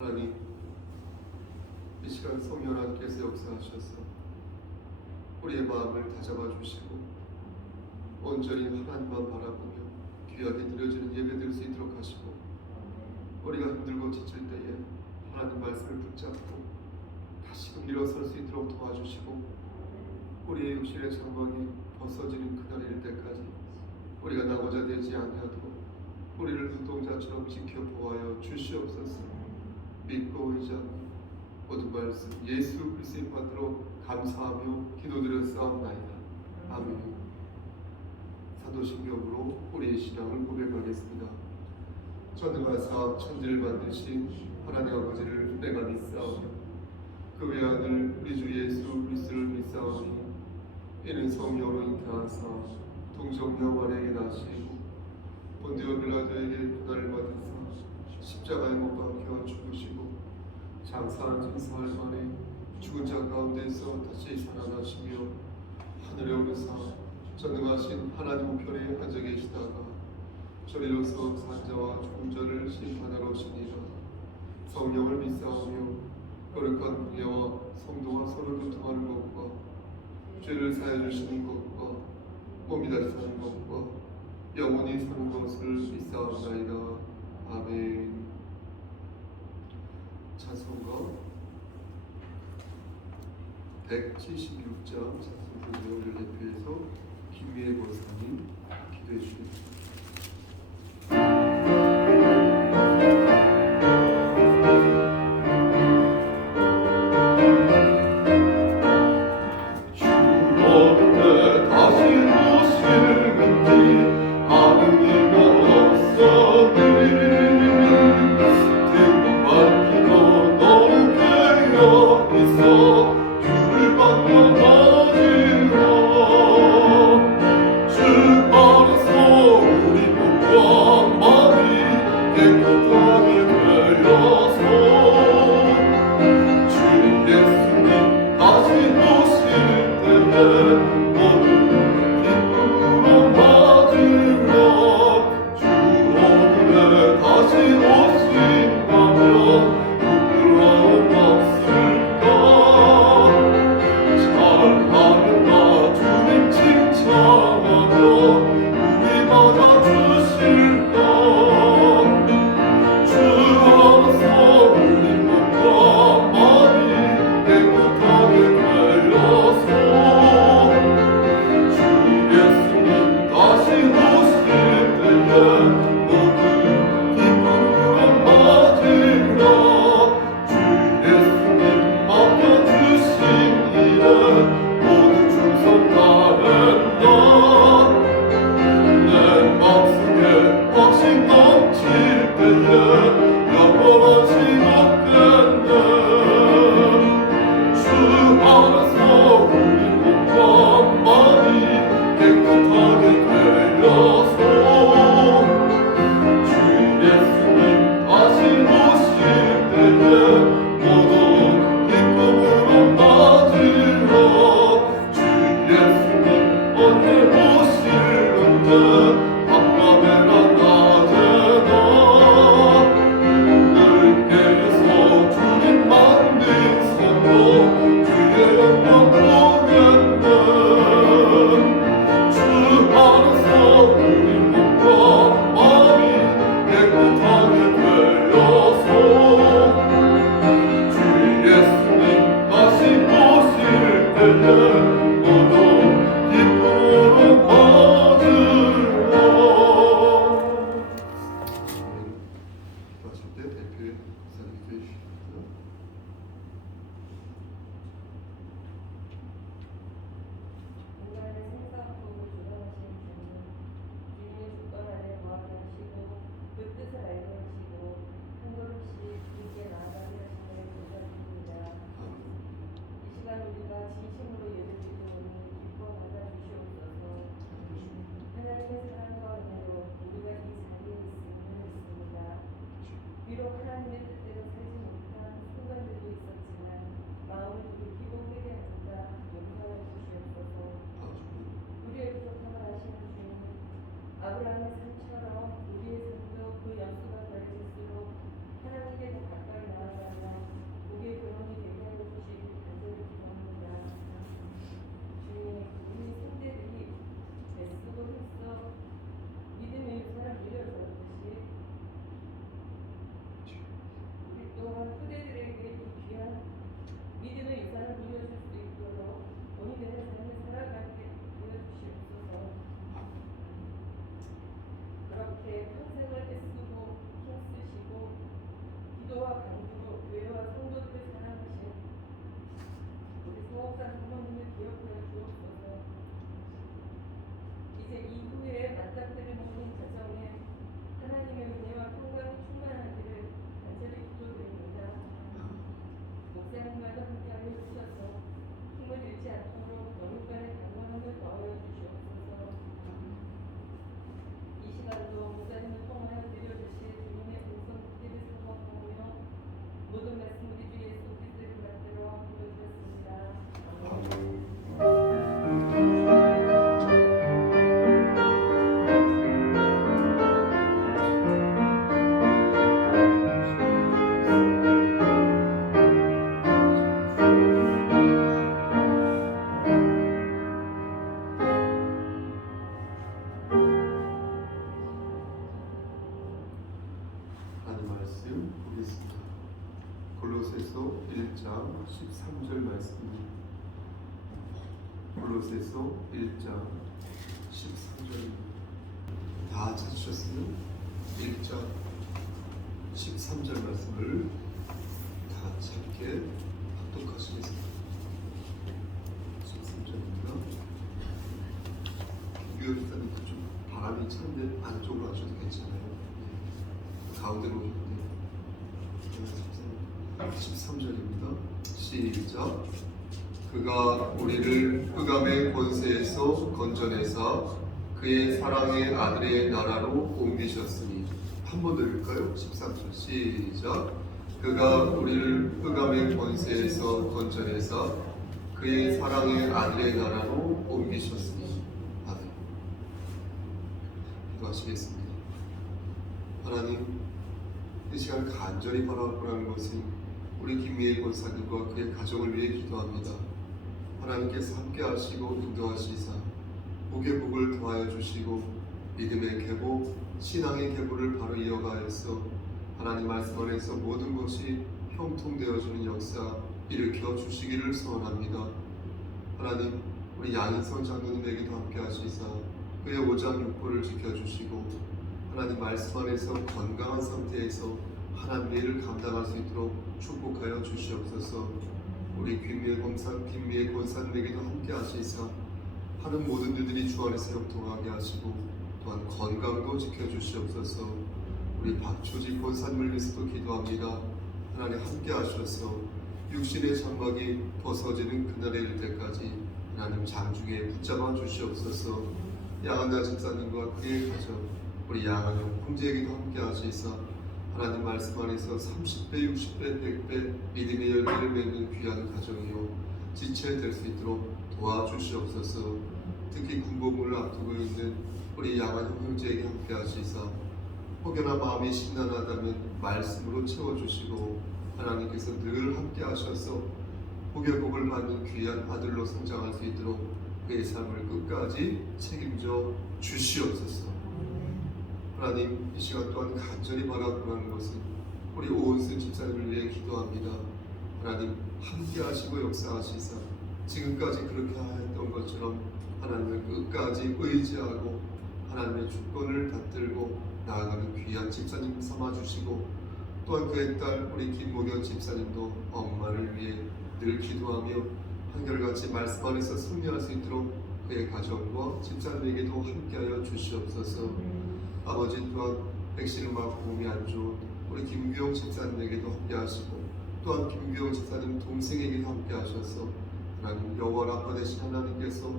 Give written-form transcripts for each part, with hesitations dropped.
하나님, 이 시간 성령 하나님께서 역사하셔서 우리의 마음을 다잡아 주시고 온전히 하나님만 바라보며 귀하게 드려지는 예배 드릴 수 있도록 하시고, 우리가 힘들고 지칠 때에 하나님 말씀을 붙잡고 다시금 일어설 수 있도록 도와주시고, 우리의 육신의 장막이 벗어지는 그날이 일 때까지 우리가 나고자 되지 아니하도록 우리를 눈동자처럼 지켜보아여 주시옵소서. 믿고 의지하며 모든 말씀 예수 그리스도의 이름으로 감사하며 기도드렸사옵나이다. 아멘. 사도신경으로 우리의 신앙을 고백하겠습니다. 전능하사 천지를 만드신 하나님 아버지를 내가 믿사오며 그 외아들 우리 주 예수 그리스도를 믿사오니 이는 성령으로 잉태하사 동정녀 마리아에게 나시고 본디오 빌라도에게 고난을 받으사 십자가에 못 박혀 죽으시고 장사한 지 사흘 만에 죽은 자 가운데서 다시 살아나시며 하늘에 오르사 전능하신 하나님 우편에 앉아 계시다가 저리로서 산자와 죽은 자를 심판하러 오시니라. 성령을 믿사오며 거룩한 공예와 성도가 서로 교통하는 것과 죄를 사해 주시는 것과 몸이 다시 사는 것과 영원히 사는 것을 믿사옵나이다. 아멘. 찬송가 176장 찬송가 내용을 대표해서 김미애 권사님 기도해 주십니다. 주 안에서 하나님 말씀 보겠습니다. 골로새서 1장 13절 말씀입니다. 골로새서 1장 13절입니다. 다 찾으셨으면 1장 13절 말씀을 다 같이 함께 합독하시겠습니다. 13절입니다. 유효기사님 좀 바람이 차는데 안쪽으로 하셔도 괜찮아요. 가운데로 오셔도 돼요. 13절입니다. 시작. 그가 우리를 흑암의 권세에서 건져내사 그의 사랑의 아들의 나라로 옮기셨으니. 한 번 더 읽을까요? 13절 시작. 그가 우리를 흑암의 권세에서 건져내사 그의 사랑의 아들의 나라로 옮기셨으니. 아멘. 기도하시겠습니다. 하나님, 이 시간 간절히 바라보라는 것은 우리 김미애 권사님과 그의 가정을 위해 기도합니다. 하나님께서 함께 하시고 인도하시사 복의 복을 더하여 주시고 믿음의 계보, 신앙의 계보를 바로 이어가여서 하나님 말씀 안에서 모든 것이 형통되어지는 역사 일으켜 주시기를 소원합니다. 하나님, 우리 양인선 장로님에게도 함께 하시사 그의 오장 육부를 지켜주시고 하나님 말씀 안에서 건강한 상태에서 하나님의 일을 감당할 수 있도록 축복하여 주시옵소서. 우리 김미애 권사님에게도 함께 하시사 하는 모든 일들이 주 안에서 형통하게 하시고 또한 건강도 지켜주시옵소서. 우리 박초지 권사님을 위해서도 기도합니다. 하나님 함께 하셔서 육신의 장막이 벗어지는 그날에 이를 때까지 하나님 장중에 붙잡아 주시옵소서. 양한나 집사님과 그의 가정, 우리 양한영 형제에게도 함께 하시사 하나님 말씀 안에서 30배, 60배, 100배 믿음의 열매를 맺는 귀한 가정이요 지체될 수 있도록 도와주시옵소서. 특히 군복무를 앞두고 있는 우리 양한영 형제에게 함께 하시사 혹여나 마음이 심란하다면 말씀으로 채워주시고 하나님께서 늘 함께 하셔서 복의 복을 받는 귀한 아들로 성장할 수 있도록 그의 삶을 끝까지 책임져 주시옵소서. 하나님, 이 시간 또한 간절히 바라보는 것은 우리 오은순 집사님을 위해 기도합니다. 하나님 함께 하시고 역사하시사 지금까지 그렇게 했던 것처럼 하나님을 끝까지 의지하고 하나님의 주권을 받들고 나아가는 귀한 집사님 삼아주시고 또한 그의 딸 우리 김모경 집사님도 엄마를 위해 늘 기도하며 한결같이 말씀 안에서 승리할 수 있도록 그의 가정과 집사님에게도 함께하여 주시옵소서. 아버지 또한 백신을 맞고 몸이 안 좋은 우리 김규영 집사님에게도 함께하시고 또한 김규영 집사님 동생에게도 함께하셔서 하나님 영원한 되신 하나님께서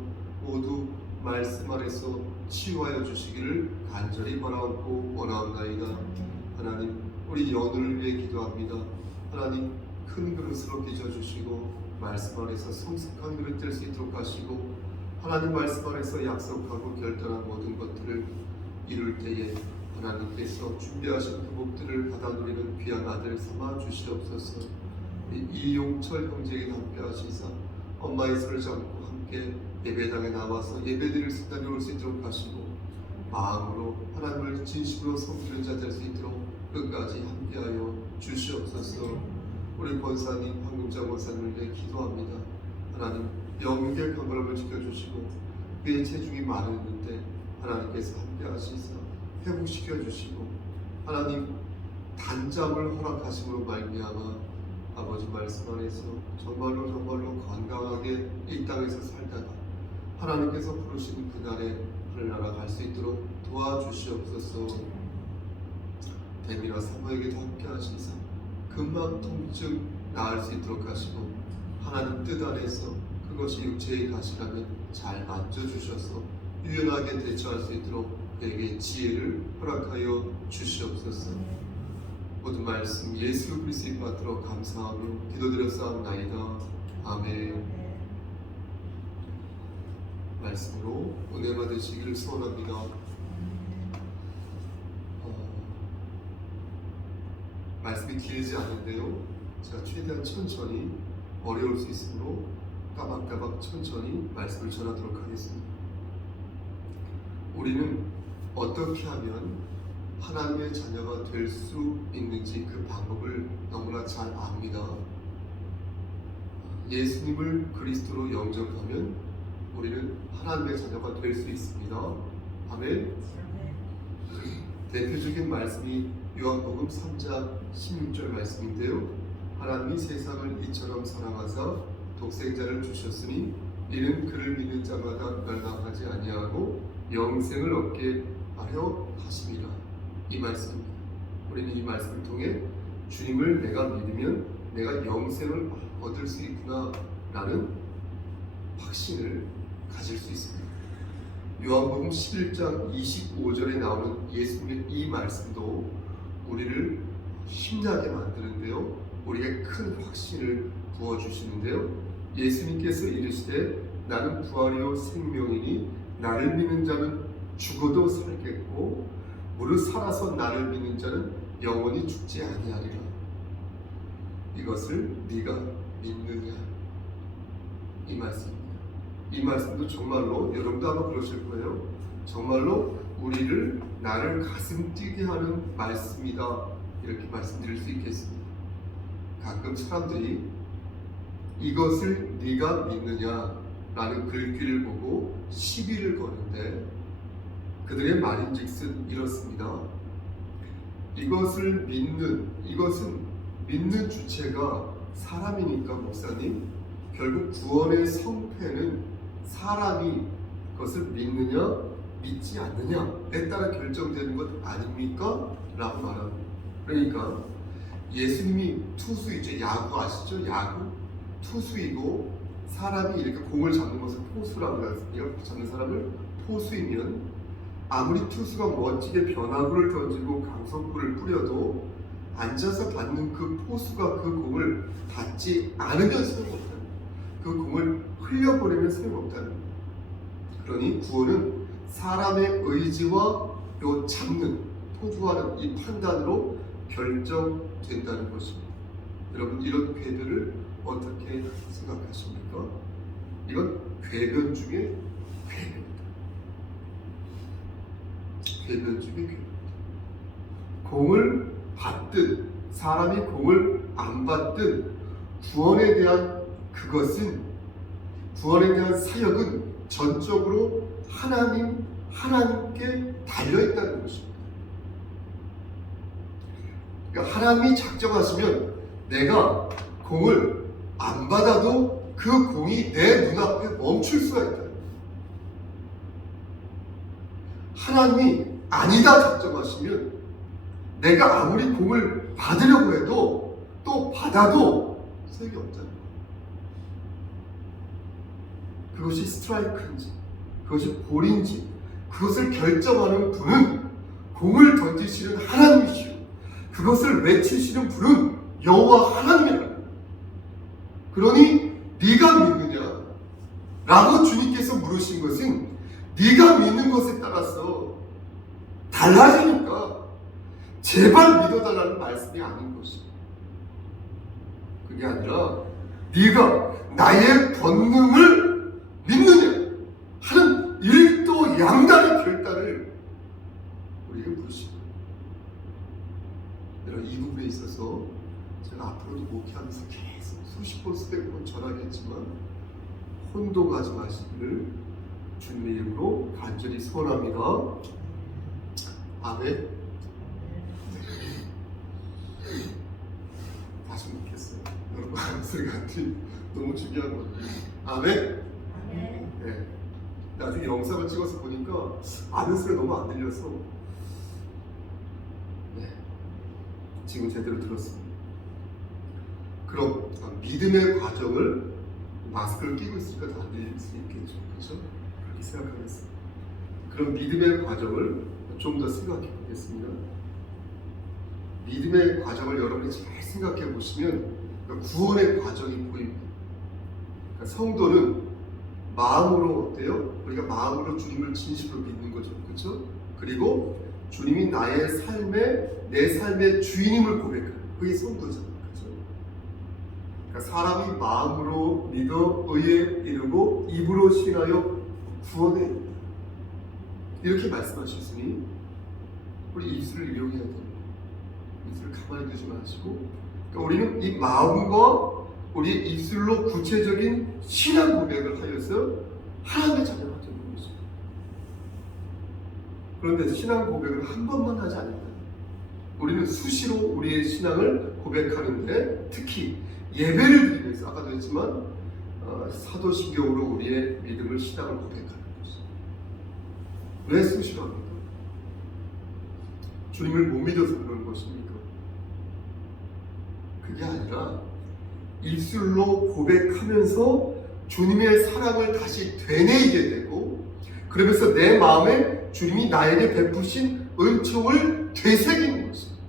모두 말씀 안에서 치유하여 주시기를 간절히 바라옵고 원하옵나이다. 하나님, 우리 연우를 위해 기도합니다. 하나님, 큰 그릇으로 빚어주시고 말씀 안에서 성숙한 그릇 될 수 있도록 하시고 하나님 말씀 안에서 약속하고 결단한 모든 것들을 이룰 때에 하나님께서 준비하신 그 복들을 받아 누리는 귀한 아들 삼아 주시옵소서. 이용철 형제에게 함께 하시사 엄마의 손을 잡고 함께 예배당에 나와서 예배드릴 순간이 올 수 있도록 하시고 마음으로 하나님을 진심으로 섬기는 자 될 수 있도록 끝까지 함께하여 주시옵소서. 우리 권사님, 황금자 권사님을 위해 기도합니다. 하나님 명결 건강을 지켜주시고 그의 체중이 많았는데 하나님께서 함께 하시사 회복시켜 주시고 하나님 단잠을 허락하심으로 말미암아 아버지 말씀 안에서 정말로 건강하게 이 땅에서 살다가 하나님께서 부르시는 그날에 하늘나라 갈 수 있도록 도와주시옵소서. 데미라 사모에게도 함께 하시사 근막 통증 나을 수 있도록 하시고 하나님 뜻 안에서 그것이 육체의 가시라면 잘 만져주셔서 유연하게 대처할 수 있도록 그에게 지혜를 허락하여 주시옵소서. 모든 말씀 예수 그리스도의 받들어 감사하며 기도드렸사옵나이다. 아멘. 말씀으로 은혜 받으시기를 소원합니다. 말씀이 길지 않은데요. 제가 최대한 천천히 어려울 수 있으므로 따박따박 천천히 말씀을 전하도록 하겠습니다. 우리는 어떻게 하면 하나님의 자녀가 될 수 있는지 그 방법을 너무나 잘 압니다. 예수님을 그리스도로 영접하면 우리는 하나님의 자녀가 될 수 있습니다. 아멘. 대표적인 말씀이 요한복음 3장 16절 말씀인데요. 하나님이 세상을 이처럼 사랑하사 독생자를 주셨으니 이는 그를 믿는 자마다 멸망하지 아니하고 영생을 얻게 하려 하심이라. 이 말씀입니다. 우리는 이 말씀을 통해 주님을 내가 믿으면 내가 영생을 얻을 수 있구나 라는 확신을 가질 수 있습니다. 요한복음 11장 25절에 나오는 예수님의 이 말씀도 우리를 힘나게 만드는데요, 우리에게 큰 확신을 부어주시는데요, 예수님께서 이르시되 나는 부활이요 생명이니 나를 믿는 자는 죽어도 살겠고 무릇 살아서 나를 믿는 자는 영원히 죽지 아니하리라. 이것을 네가 믿느냐, 이 말씀입니다. 이 말씀도 정말로 여러분도 아마 그러실 거예요. 정말로 우리를 나를 가슴 뛰게 하는 말씀이다, 이렇게 말씀드릴 수 있겠습니다. 가끔 사람들이 이것을 네가 믿느냐라는 글귀를 보고 시비를 거는데 그들의 말인즉슨 이렇습니다. 이것은 믿는 주체가 사람이니까 목사님, 결국 구원의 성패는 사람이 그것을 믿느냐 믿지 않느냐에 따라 결정되는 것 아닙니까? 라고 말합니다. 그러니까 예수님이 투수이죠. 야구 아시죠? 야구 투수이고 사람이 이렇게 공을 잡는 것을 포수라고 하습니다. 잡는 사람을 포수이면 아무리 투수가 멋지게 변화구를 던지고 강속구를 뿌려도 앉아서 받는 그 포수가 그 공을 받지 않으면 소용없다. 그 공을 흘려버리면 소용없다는 겁니다. 그러니 구원은 사람의 의지와 요 잡는, 포주하는 이 판단으로 결정된다는 것입니다. 여러분, 이런 궤들을 어떻게 생각하십니까? 이건 궤변 중에 궤변입니다. 궤변 중에 궤변입니다. 공을 받든 사람이 공을 안 받든 구원에 대한 사역은 전적으로 하나님께 달려있다는 것입니다. 그러니까 하나님이 작정하시면 내가 공을 안 받아도 그 공이 내 눈앞에 멈출 수가 있다. 하나님이 아니다 작정하시면 내가 아무리 공을 받으려고 해도 또 받아도 소용이 없잖아요. 그것이 스트라이크인지 그것이 볼인지 그것을 결정하는 분은 공을 던지시는 하나님이시오. 그것을 외치시는 분은 여호와 하나님이라. 그러니 네가 믿느냐? 라고 주님께서 물으신 것은 네가 믿는 것에 따라서 달라지니까 제발 믿어달라는 말씀이 아닌 것입니다. 그게 아니라 네가 나의 권능을 믿느냐 하는 일도양단의 결단을 우리에게 물으십니다. 여러분, 이 부분에 있어서 제가 앞으로도 목회하면서 계속 수십 번 수백 번 전하겠지만 혼동하지 마시기를 주님의 이름으로 간절히 소원합니다. 아멘. 다시 묻겠어요. 여러분, 소리가 너무 중요한 것 같아요. 아멘. 네. 나중에 영상을 찍어서 보니까 아는 소리가 너무 안 들려서 지금 제대로 들었습니다. 그럼 믿음의 과정을 마스크를 끼고 있으니까 다 안 들릴 수 있겠죠. 그렇죠? 그렇게 생각하겠습니다. 그럼 믿음의 과정을 좀 더 생각해 보겠습니다. 믿음의 과정을 여러분이 잘 생각해 보시면 구원의 과정이 보입니다. 그러니까 성도는 마음으로 어때요? 우리가 마음으로 주님을 진심으로 믿는 거죠. 그렇죠? 그리고 주님이 내 삶의 주인임을 고백하는 거예요. 그게 성도잖아요. 그렇죠? 그러니까 사람이 마음으로 믿어 의에 이르고 입으로 신하여 구원에 이른다. 이렇게 말씀하셨으니 우리 입술을 이용해야 됩니다. 입술을 가만히 두지 마시고, 그러니까 우리는 이 마음과 우리의 입술로 구체적인 신앙 고백을 하여서 하나님의 자녀가 되는 것입니다. 그런데 신앙 고백을 한 번만 하지 않는다. 우리는 수시로 우리의 신앙을 고백하는데, 특히 예배를 드리면서 아까도 했지만 사도신경으로 우리의 믿음을 신앙을 고백하는 것입니다. 왜 수시로 합니까? 주님을 못 믿어서 그런 것입니까? 그게 아니라 입술로 고백하면서 주님의 사랑을 다시 되뇌이게 되고, 그러면서 내 마음에 주님이 나에게 베푸신 은총을 되새기는 것입니다.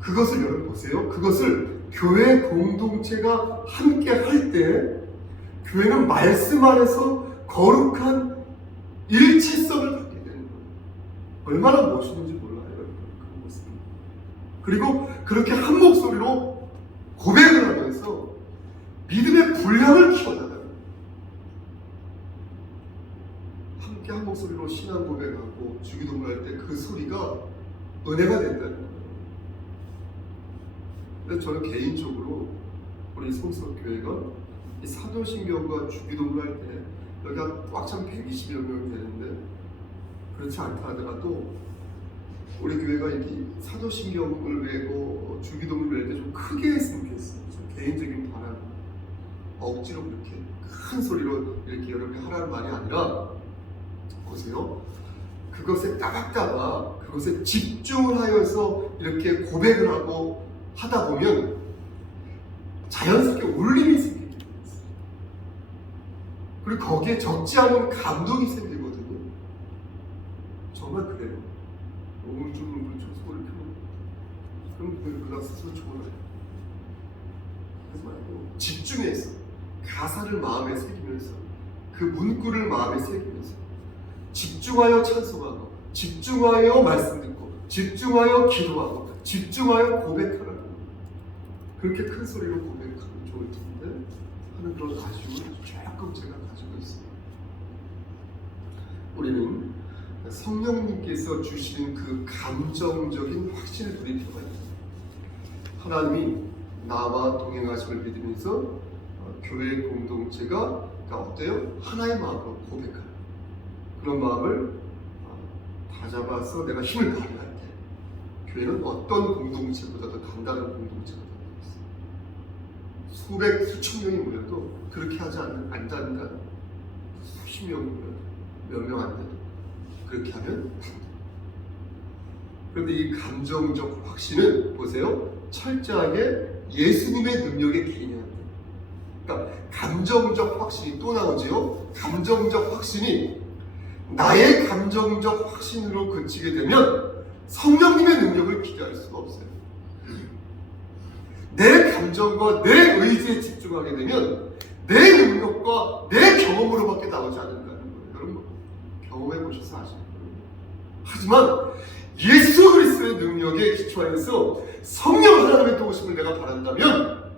그것을 여러분 보세요. 그것을 교회 공동체가 함께 할 때 교회는 말씀 안에서 거룩한 일체성을 갖게 되는 거예요. 얼마나 멋있는지 몰라요, 여러분. 그 모습. 그리고 그렇게 한 목소리로 고백을 하면서 믿음의 분량을 키워나가는 거예요. 함께 한 목소리로 신앙 고백하고 주기도문을 할 때 그 소리가 은혜가 된다는 거예요. 근데 저는 개인적으로 우리 성서교회가 이 사도신경과 주기도문을 할 때 여기가 꽉 찬 120여 명이 되는데, 그렇지 않다 하더라도 우리 교회가 이렇게 사도신경을 외고 주기도문을 낼 때 좀 크게 했으면 좋겠어요. 좀 개인적인 바람. 억지로 그렇게 큰 소리로 이렇게 여러분이 하라는 말이 아니라, 보세요. 그것에 따박따박 그것에 집중을 하여서 이렇게 고백을 하고 하다 보면 자연스럽게 울림이 생기게 돼요. 그리고 거기에 적지 않은 감동이 생기거든요. 정말 그래요. 오늘 좀 소리를 펴고 그럼 그냥 스스로 좋아요. 그러지 말고 집중해서 가사를 마음에 새기면서 그 문구를 마음에 새기면서 집중하여 찬송하고, 집중하여 말씀 듣고, 집중하여 기도하고, 집중하여 고백하라는 거예요. 그렇게 큰 소리로 고백하면 좋을 텐데 하는 그런 아쉬움을 조금 제가 가지고 있습니다. 우리는 성령님께서 주시는 그 감정적인 확신을 누릴 필요가 있습니다. 하나님이 나와 동행하심을 믿으면서 교회 공동체가 어때요? 하나의 마음으로 고백하는 그런 마음을 다잡아서 내가 힘을 발휘할 때 교회는 어떤 공동체보다도 단단한 공동체가 되고 있습니다. 수백, 수천 명이 모여도 그렇게 하지 않는다. 수십 명이 모여도 몇 명 안 돼도 그렇게 하면, 그런데 이 감정적 확신은 보세요. 철저하게 예수님의 능력에 기인해야 돼요. 그러니까 감정적 확신이 또 나오지요. 감정적 확신이 나의 감정적 확신으로 그치게 되면 성령님의 능력을 기대할 수가 없어요. 내 감정과 내 의지에 집중하게 되면 내 능력과 내 경험으로밖에 나오지 않는다는 거예요. 여러분 경험해 보셔서 아시는 거예요. 하지만 예수 그리스도의 능력에 기초하여서 성령 하나님의 도우심을 내가 바란다면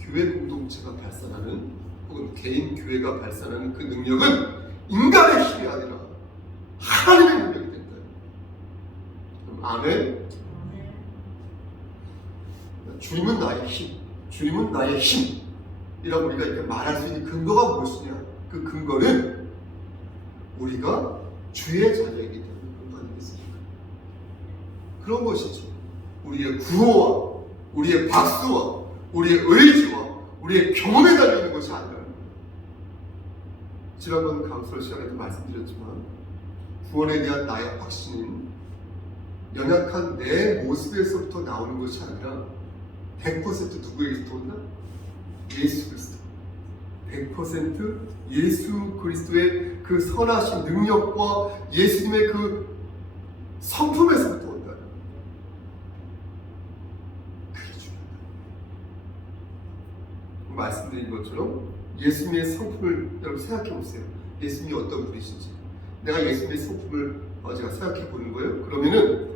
교회 공동체가 발산하는, 혹은 개인 교회가 발산하는 그 능력은 인간의 힘이 아니라 하나님의 능력이 된다. 그럼 아멘. 주님은 나의 힘, 주님은 나의 힘이라고 우리가 이렇게 말할 수 있는 근거가 무엇이냐? 그 근거는 우리가 주의 자녀이기 때문에 그런 거 아니겠습니까? 그런 것이죠. 우리의 구호와 우리의 박수와 우리의 의지와 우리의 경험에 달려있는 것이 아니라, 지난번 강설 시간에도 말씀드렸지만 구원에 대한 나의 확신은 연약한 내 모습에서부터 나오는 것이 아니라 100% 누구에게서 온다? 예수 그리스도. 100% 예수 그리스도의 그 선하신 능력과 예수님의 그 성품에서부터 온다. 그게 중요하다. 말씀드린 것처럼 예수님의 성품을 여러분 생각해 보세요. 예수님이 어떤 분이신지. 내가 예수님의 성품을 제가 생각해 보는 거예요. 그러면은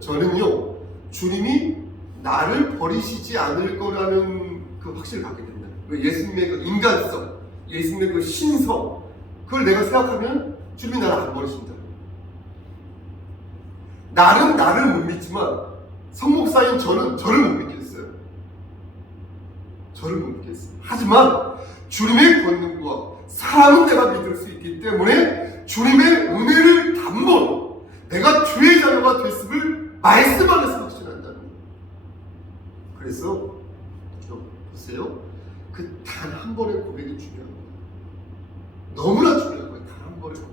저는요 주님이 나를 버리시지 않을 거라는 그 확신을 갖게 된다. 예수님의 그 인간성, 예수님의 그 신성, 그걸 내가 생각하면 주님이 나를 안 버리신다. 나는 나를 못 믿지만 성목사인 저는 저를 못 믿겠어요. 저를 못 믿겠어요. 하지만 주님의 권능과 사랑은 내가 믿을 수 있기 때문에 주님의 은혜를 담보로 내가 주의 자녀가 됐음을 말씀 안에서 확신한다는 거예요. 그래서 보세요. 그 단 한 번의 고백이 중요합니다. 너무나 중요한 거예요. 단 한 번의 고백.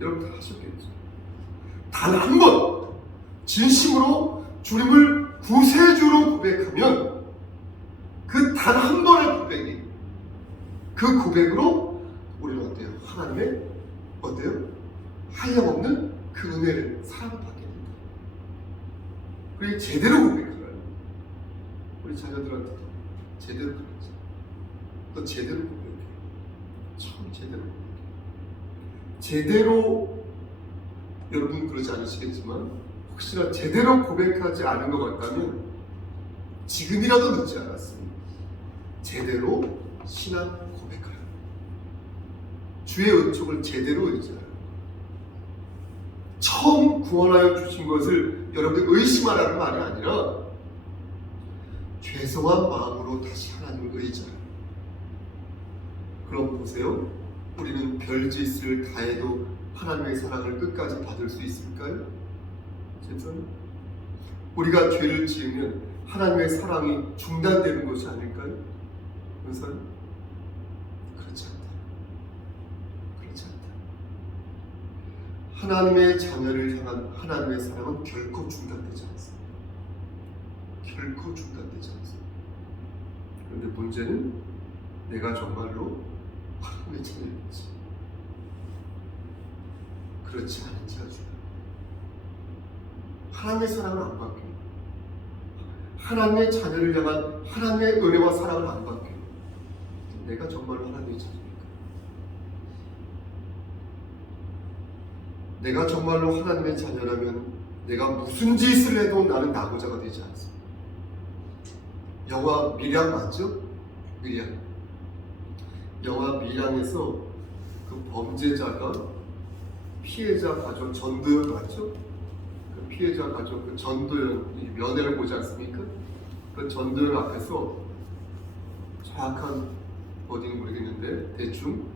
여러분 다 하셨겠죠? 단 한 번 진심으로 주님을 구세주로 고백하면 그 단 한 번의 고백이, 그 고백으로 우리는 어때요? 하나님의 어때요? 한량없는 그 은혜를, 사랑을 받게 됩니다. 그리고 제대로 고백하라요. 우리 자녀들한테도 제대로 고백하자. 또 제대로 고백해. 참 제대로 고백해. 제대로, 여러분 그러지 않으시겠지만 혹시나 제대로 고백하지 않은 것 같다면 지금이라도 늦지 않았습니다. 제대로 신앙 고백하라. 주의 은총을 제대로 의지하라. 처음 구원하여 주신 것을 여러분들 의심하라는 말이 아니라 죄송한 마음으로 다시 하나님을 의지하라. 그럼 보세요. 우리는 별짓을 다해도 하나님의 사랑을 끝까지 받을 수 있을까요? 제선 우리가 죄를 지으면 하나님의 사랑이 중단되는 것이 아닐까요? 그래서 그렇지 않다. 그렇지 않다. 하나님의 자녀를 향한 하나님의 사랑은 결코 중단되지 않습니다. 결코 중단되지 않습니다. 그런데 문제는 내가 정말로 하나님의 자녀인지 그렇지 않은지가 중요합니다. 하나님의 사랑을 안 받게, 하나님의 자녀를 향한 하나님의 은혜와 사랑을 안 받게, 내가 정말로 하나님의 자녀입니까? 내가 정말로 하나님의 자녀라면 내가 무슨 짓을 해도 나는 낙오자가 되지 않습니다. 영화 밀양 맞죠? 밀양. 영화 밀양에서 그 범죄자가 피해자 가족 전도연 맞죠? 그 피해자 가족 그 전도연 면회를 보지 않습니까? 그 전도연 앞에서 정확한 어디는 모르겠는데 대충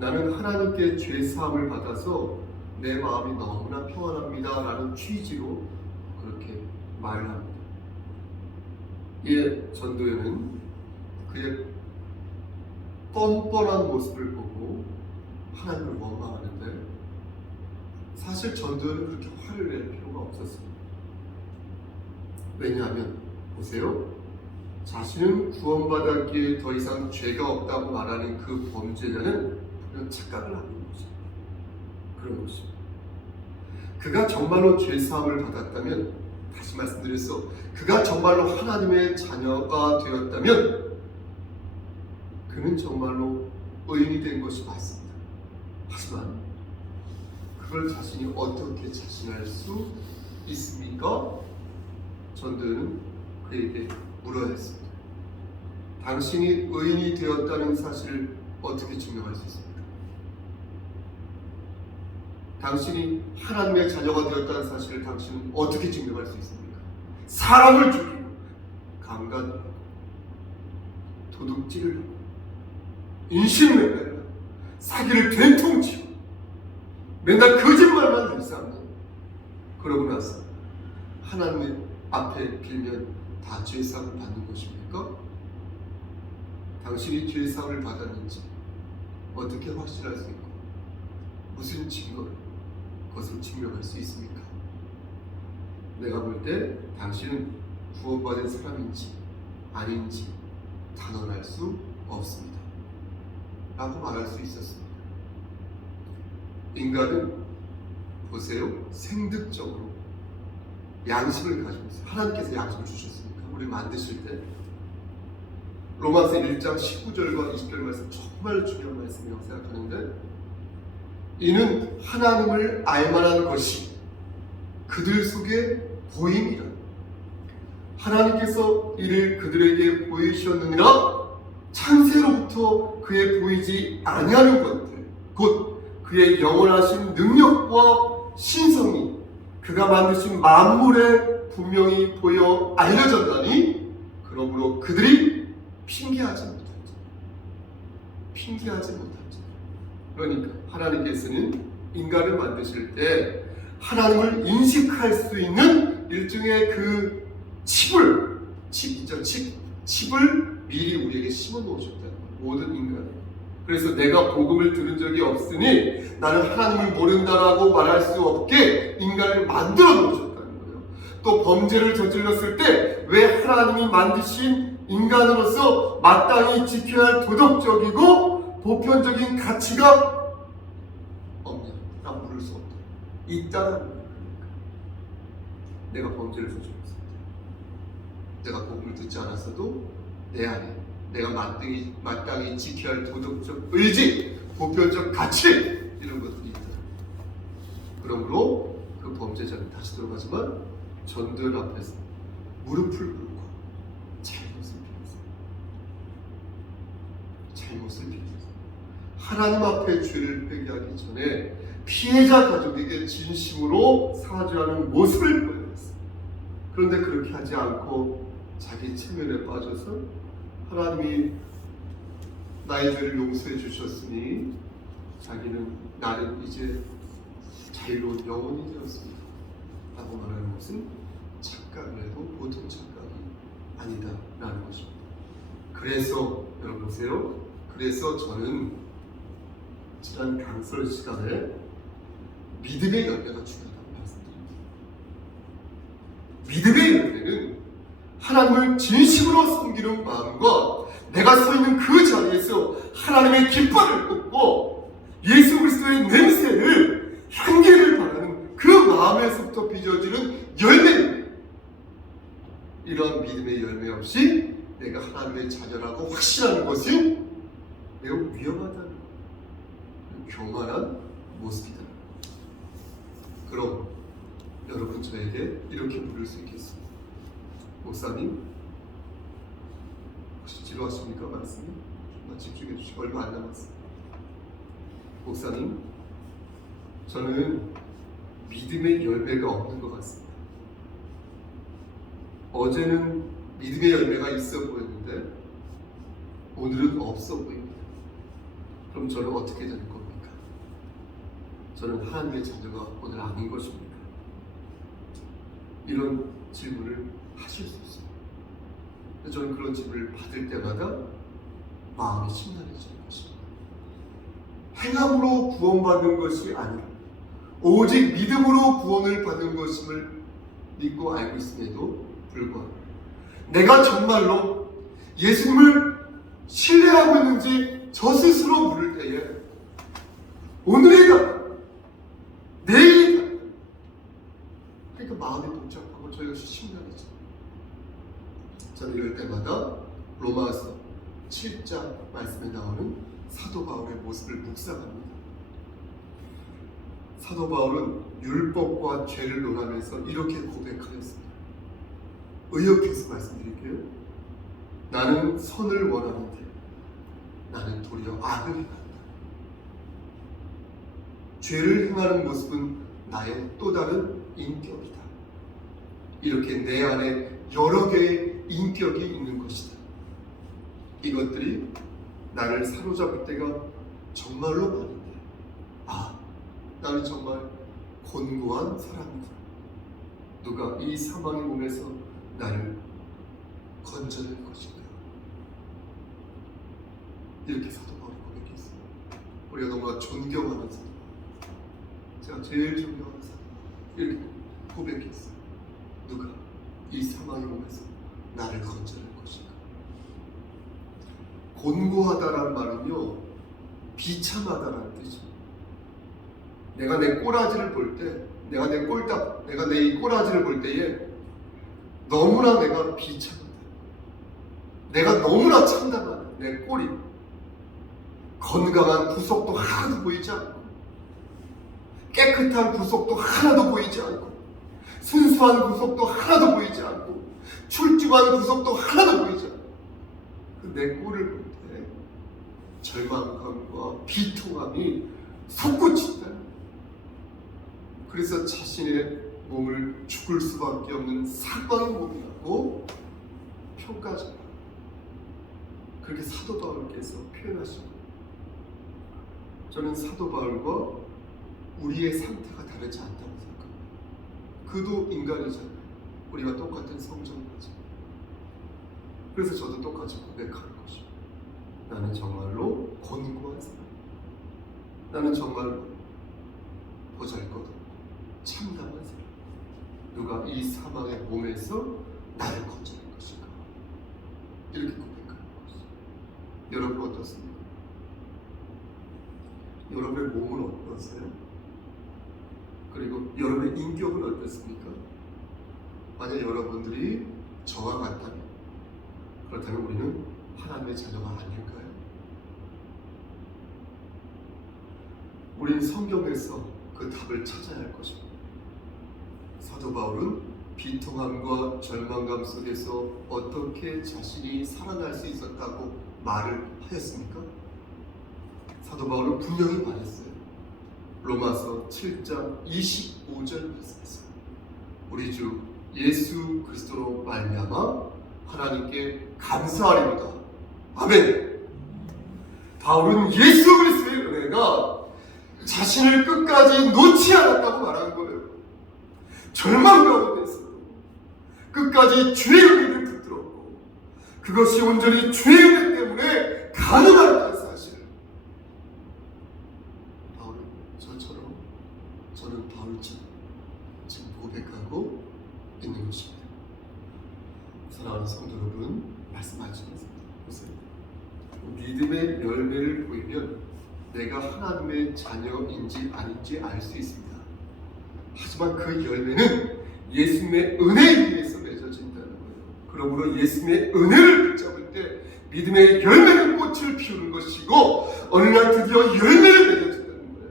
나는 하나님께 죄 사함을 받아서 내 마음이 너무나 평안합니다 라는 취지로 그렇게 말을 합니다. 이에 전도연은 그의 뻔뻔한 모습을 보고 하나님을 원망하는데 사실 전도연은 그렇게 화를 낼 필요가 없었습니다. 왜냐하면 보세요. 자신은 구원받았기에 더 이상 죄가 없다고 말하는 그 범죄자는 그런 착각을 하는 거죠. 그런 것입니다. 그가 정말로 죄사함을 받았다면, 다시 말씀드렸어, 그가 정말로 하나님의 자녀가 되었다면 그는 정말로 의인이 된 것이 맞습니다. 하지만 그걸 자신이 어떻게 자신할 수 있습니까? 전도연은 그에게 물어야 했습니다. 당신이 의인이 되었다는 사실을 어떻게 증명할 수 있습니까? 당신이 하나님의 자녀가 되었다는 사실을 당신은 어떻게 증명할 수 있습니까? 사람을 죽이고 강간하고 도둑질을 하고 인신매매를 하고 사기를 된통치고 맨날 거짓말만 일삼는, 그러고 나서 하나님 앞에 빌면 다 죄사함을 받는 것입니까? 당신이 죄사함을 받았는지 어떻게 확신할 수 있고 무슨 증거로 그것을 증명할 수 있습니까? 내가 볼 때 당신은 구원받은 사람인지 아닌지 단언할 수 없습니다 라고 말할 수 있었습니다. 인간은 보세요, 생득적으로 양심을 가지고 있어요. 하나님께서 양심을 주셨으니까 우리 만드실 때 로마서 1장 19절과 20절 말씀 정말 중요한 말씀이라고 생각하는데, 이는 하나님을 알만한 것이 그들 속에 보임이라. 하나님께서 이를 그들에게 보이셨느니라. 창세로부터 그의 보이지 아니하는 것들, 곧 그의 영원하신 능력과 신성이 그가 만드신 만물에 분명히 보여 알려졌다니, 그러므로 그들이 핑계하지 못하지. 그러니까 하나님께서는 인간을 만드실 때 하나님을 인식할 수 있는 일종의 그 칩을 미리 우리에게 심어 놓으셨다는 거예요. 모든 인간에. 그래서 내가 복음을 들은 적이 없으니 나는 하나님을 모른다라고 말할 수 없게 인간을 만들어 놓으셨다는 거예요. 또 범죄를 저질렀을 때 왜 하나님이 만드신 인간으로서 마땅히 지켜야 할 도덕적이고 보편적인 가치가 없냐? 나 물을 수 없다. 있다는 거예요. 내가 범죄를 저질렀을 때, 내가 복음을 듣지 않았어도 내 안에 내가 마땅히 지켜야 할 도덕적 의지, 보편적 가치, 이런 것들이 있다. 그러므로 그 범죄자는 다시 들어가지만 전도연 앞에서 무릎을 꿇고 잘못을 비웃어 하나님 앞에 죄를 회개하기 전에 피해자 가족에게 진심으로 사죄하는 모습을 보여줬어. 그런데 그렇게 하지 않고 자기 체면에 빠져서 하나님이 나의 죄를 용서해 주셨으니 나는 이제 자유로운 영혼이 되었습니다 라고 말하는 것은 착각을 해도 보통 착각이 아니다 라는 것입니다. 그래서 여러분 보세요. 그래서 저는 지난 강설 시간에 믿음의 열매가 중요하다고 말씀드립니다. 믿음의 열매는 하나님을 진심으로 섬기는 마음과 내가 서 있는 그 자리에서 하나님의 깃발을 꽂고 예수 그리스도의 냄새를, 향기를 바라는 그 마음에서부터 빚어지는 열매입니다. 이러한 믿음의 열매 없이 내가 하나님의 자녀라고 확신하는 것은 매우 위험하다는, 교만한 모습이다. 그럼 여러분 저에게 이렇게 물을 수 있겠습니다. 목사님, 혹시 지루하십니까? 말씀이? 집중해 주시고 얼마 안 남았어요. 목사님, 저는 믿음의 열매가 없는 것 같습니다. 어제는 믿음의 열매가 있어 보였는데 오늘은 없어 보입니다. 그럼 저는 어떻게 될 겁니까? 저는 하나님의 자녀가 오늘 아닌 것입니까? 이런 질문을 하실 수 있습니다. 저는 그런 질문을 받을 때마다 마음이 심란해지는 것입니다. 행함으로 구원받는 것이 아니라 오직 믿음으로 구원을 받은 것임을 믿고 알고 있음에도 불구하고 내가 정말로 예수님을 신뢰하고 있는지 저 스스로 물을 때에 오늘이다, 내일이다, 그러니까 마음이 복잡하고 저희가 심란해져. 저는 이럴 때마다 로마서 7장 말씀에 나오는 사도 바울의 모습을 묵상합니다. 사도 바울은 율법과 죄를 논하면서 이렇게 고백하였습니다. 의역해서 말씀드릴게요. 나는 선을 원하는데 나는 도리어 악을 행한다. 죄를 행하는 모습은 나의 또 다른 인격이다. 이렇게 내 안에 여러 개의 인격이 있는 것이다. 이것들이 나를 사로잡을 때가 정말로 많은데, 나는 정말 곤고한 사람이다. 누가 이 사망의 몸에서 나를 건져낼 것인가? 이렇게 사도 바울이 고백했어요. 우리가 너무나 존경하는 사도, 제가 제일 존경하는 사도, 이렇게 고백했어요. 누가 이 사망의 몸에서 나를 건져낼 것인가? 곤고하다라는 말은요, 비참하다라는 뜻입니다. 내가 내 꼬라지를 볼 때, 내가 내 이 꼬라지를 볼 때에 너무나 내가 비참하다, 내가 너무나 참담하다, 내 꼬리, 건강한 구석도 하나도 보이지 않고, 깨끗한 구석도 하나도 보이지 않고, 순수한 구석도 하나도 보이지 않고, 출중 그리스도와의 구속도 하나도 보이지 않아요. 내 꼴을 볼 때 절망감과 비통함이 솟구친다. 그래서 자신의 몸을 죽을 수밖에 없는 사과의 몸이라고 평가하잖아요. 그렇게 사도 바울께서 표현하시고, 저는 사도 바울과 우리의 상태가 다르지 않다고 생각합니다. 그도 인간이잖아요. 우리와 똑같은 성정이죠. 그래서 저도 똑같이 고백하는 것이죠. 나는 정말로 곤고한 사람, 나는 정말로 보잘것없고 참담한 사람, 누가 이 사망의 몸에서 나를 건져낼 것인가, 이렇게 고백하는 것이죠. 여러분 어떻습니까? 여러분의 몸은 어떠세요? 그리고 여러분의 인격은 어떻습니까? 만약 여러분들이 저와 같다면, 그렇다면 우리는 하나님의 자녀가 아닐까요? 우리는 성경에서 그 답을 찾아야 할 것입니다. 사도 바울은 비통함과 절망감 속에서 어떻게 자신이 살아날 수 있었다고 말을 하였습니까? 사도 바울은 분명히 말했어요. 로마서 7장 25절 말씀에서 우리 주 예수 그리스도로 말미암아 하나님께 감사하리로다. 아멘. 바울은 예수 그리스도의 은혜가 자신을 끝까지 놓지 않았다고 말한 거예요. 절망 가운데서 끝까지 주의 은혜를 붙들었고, 그것이 온전히 주의 은혜 때문에 가능하다는 사실을 바울은 저처럼, 저는 바울처럼 지금 고백하고 있는 것입니다. 사랑하는 성도 여러분, 말씀하시면서 보세요. 믿음의 열매를 보이면 내가 하나님의 자녀인지 아닌지 알 수 있습니다. 하지만 그 열매는 예수님의 은혜에 의해서 맺어진다는 거예요. 그러므로 예수님의 은혜를 붙잡을 때 믿음의 열매는 꽃을 피우는 것이고, 어느 날 드디어 열매를 맺어진다는 거예요.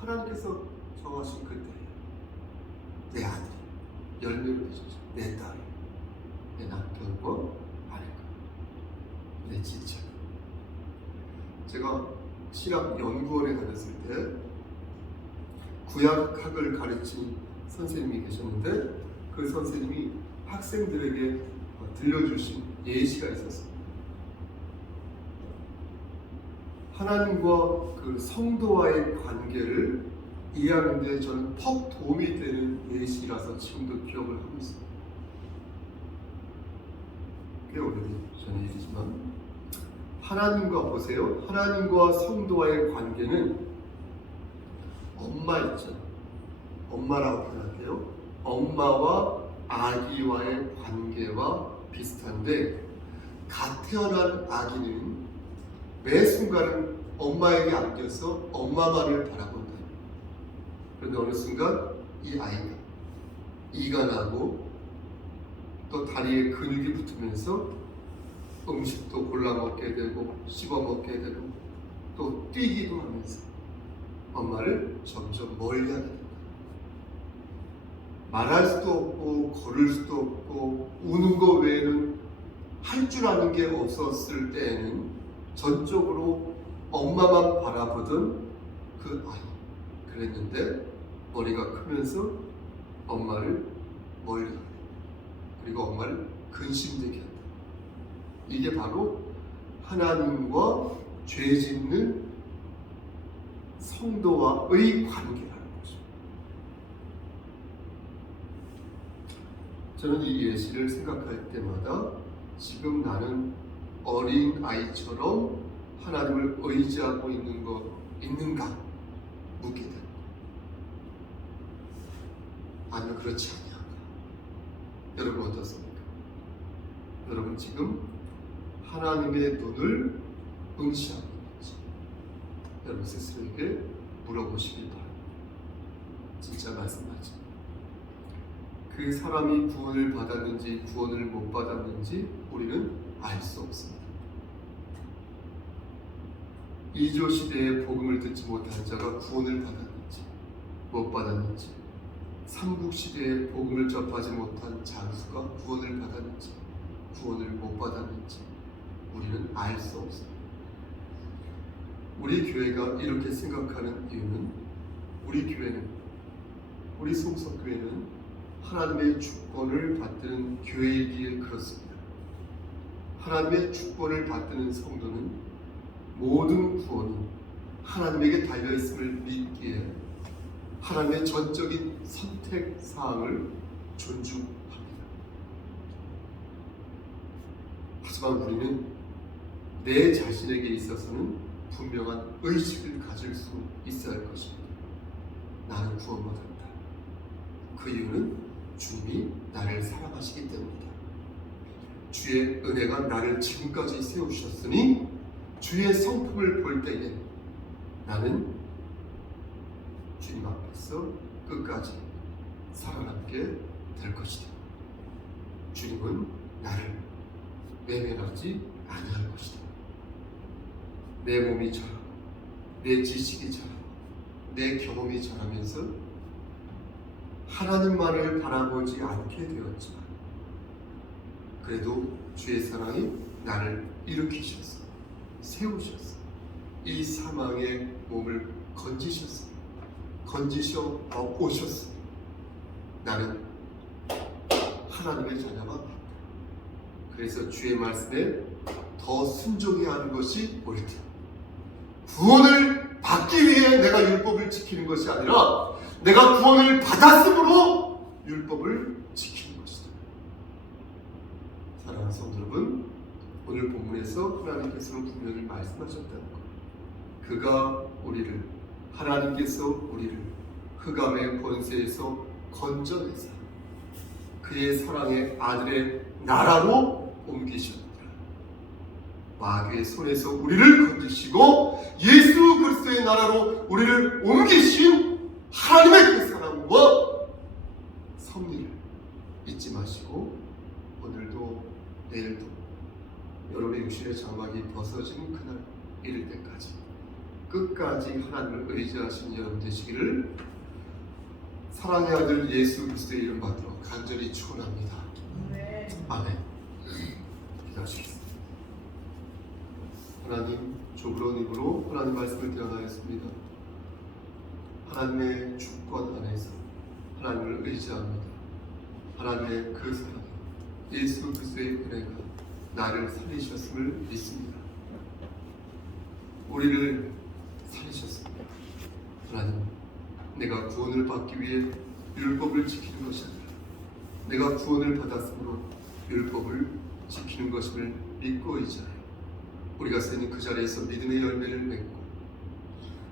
하나님께서 정하신 그때 내 아들이 열매를 맺어줘, 내 딸이, 내 남편과 아내가, 내 지체. 제가 신학 연구원에 다녔을 때 구약학을 가르친 선생님이 계셨는데, 그 선생님이 학생들에게 들려주신 예시가 있었습니다. 하나님과 그 성도와의 관계를 이해하는 데 저는 퍽 도움이 되는 예시라서 지금도 기억을 하고 있습니다. 꽤 오래전 일이지만, 하나님과 보세요. 하나님과 성도와의 관계는 엄마 있죠. 엄마라고 표현할게요. 엄마와 아기와의 관계와 비슷한데, 갓 태어난 아기는 매 순간은 엄마에게 안겨서 엄마 말을 바라본다. 그런데 어느 순간 이 아이가 이가 나고 또 다리에 근육이 붙으면서 음식도 골라 먹게 되고 씹어 먹게 되고 또 뛰기도 하면서 엄마를 점점 멀리하게 됩니다. 말할 수도 없고 걸을 수도 없고 우는 거 외에는 할 줄 아는 게 없었을 때에는 전적으로 엄마만 바라보던 그 아이. 그랬는데 머리가 크면서 엄마를 멀리 하게, 그리고 엄마를 근심되게 한다. 이게 바로 하나님과 죄 짓는 성도와의 관계라는 거죠. 저는 이 예시를 생각할 때마다 지금 나는 어린 아이처럼 하나님을 의지하고 있는가 묻게 됩니다. 아니면 그렇지 아니한가? 여러분 어떻습니까? 여러분 지금 하나님의 눈을 응시하고 있는지 여러분 스스로에게 물어보시길 바랍니다. 진짜 말씀하죠. 그 사람이 구원을 받았는지 구원을 못 받았는지 우리는 알 수 없습니다. 2조 시대에 복음을 듣지 못한 자가 구원을 받았는지 못 받았는지, 삼국 시대에 복음을 접하지 못한 장수가 구원을 받았는지 구원을 못 받았는지 우리는 알 수 없습니다. 우리 교회가 이렇게 생각하는 이유는 우리 성서교회는 하나님의 주권을 받드는 교회이기에 그렇습니다. 하나님의 주권을 받드는 성도는 모든 구원이 하나님에게 달려있음을 믿기에 하나님의 전적인 선택 사항을 존중합니다. 하지만 우리는 내 자신에게 있어서는 분명한 의식을 가질 수 있어야 할 것입니다. 나는 구원받았다. 그 이유는 주님이 나를 사랑하시기 때문이다. 주의 은혜가 나를 지금까지 세우셨으니 주의 성품을 볼 때에 나는 주님 앞에서 끝까지 살아남게 될 것이다. 주님은 나를 외면하지 아니할 것이다. 내 몸이 자라고 내 지식이 자라고 내 경험이 자라면서 하나님만을 바라보지 않게 되었지만 그래도 주의 사랑이 나를 일으키셔서 세우셔서 이 사망의 몸을 건지셔 오셨으니 나는 하나님의 자녀가 맞다. 그래서 주의 말씀에 더 순종해야 하는 것이 옳다. 구원을 받기 위해 내가 율법을 지키는 것이 아니라 내가 구원을 받았으므로 율법을 지키는 것이다. 사랑하는 성도 여러분, 오늘 본문에서 하나님께서는 분명히 말씀하셨다는 것. 하나님께서 우리를 흑암의 권세에서 건져내사 그의 사랑의 아들의 나라로 옮기셨다. 마귀의 손에서 우리를 건지시고 예수 그리스도의 나라로 우리를 옮기신 하나님의 그 사랑과 섭리를 잊지 마시고 오늘도 내일도 여러분의 육신의 장막이 벗어지는 그날 이를 때까지 끝까지 하나님을 의지하신 여러분 되시기를 사랑의 아들 예수 그리스도의 이름 받들어 간절히 축원합니다. 아멘. 기도하시겠습니다. 하나님, 좁은 입으로 하나님 말씀을 대언하였습니다. 하나님의 주권 안에서 하나님을 의지합니다. 하나님의 그 사랑, 예수 그리스도의 은혜가 나를 살리셨음을 믿습니다. 우리를 살리셨습니다. 하나님, 내가 구원을 받기 위해 율법을 지키는 것이 아니라 내가 구원을 받았으므로 율법을 지키는 것임을 믿고 의지하여 우리가 서 있는 그 자리에서 믿음의 열매를 맺고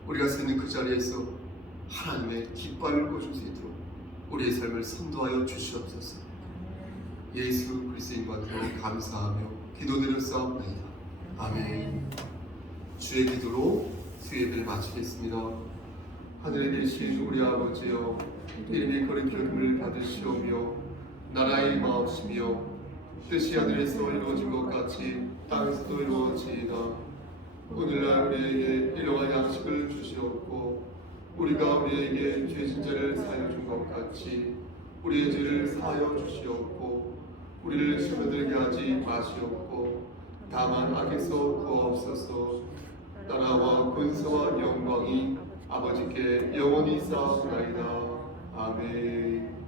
우리가 서 있는 그 자리에서 하나님의 깃발을 꽂을 수 있도록 우리의 삶을 선도하여 주시옵소서. 예수 그리스도인 받들어 감사하며 기도드렸사옵나이다. 아멘. 주의 기도로 수예배를 마치겠습니다. 하늘에 계신 우리 아버지여, 이름이 거룩함을 받으시오며 나라의 마옵시며 뜻이 하늘에서 이루어진 것 같이 땅에서도 이루어지이다. 오늘날 우리에게 일용할 양식을 주시옵고 우리가 우리에게 죄진 자를 사하여 준 것 같이 우리의 죄를 사하여 주시옵고 우리를 시험에 들게 하지 마시옵고 다만 악에서 구하옵소서. 나라와 권세와 영광이 아버지께 영원히 쌓아나이다. 아멘.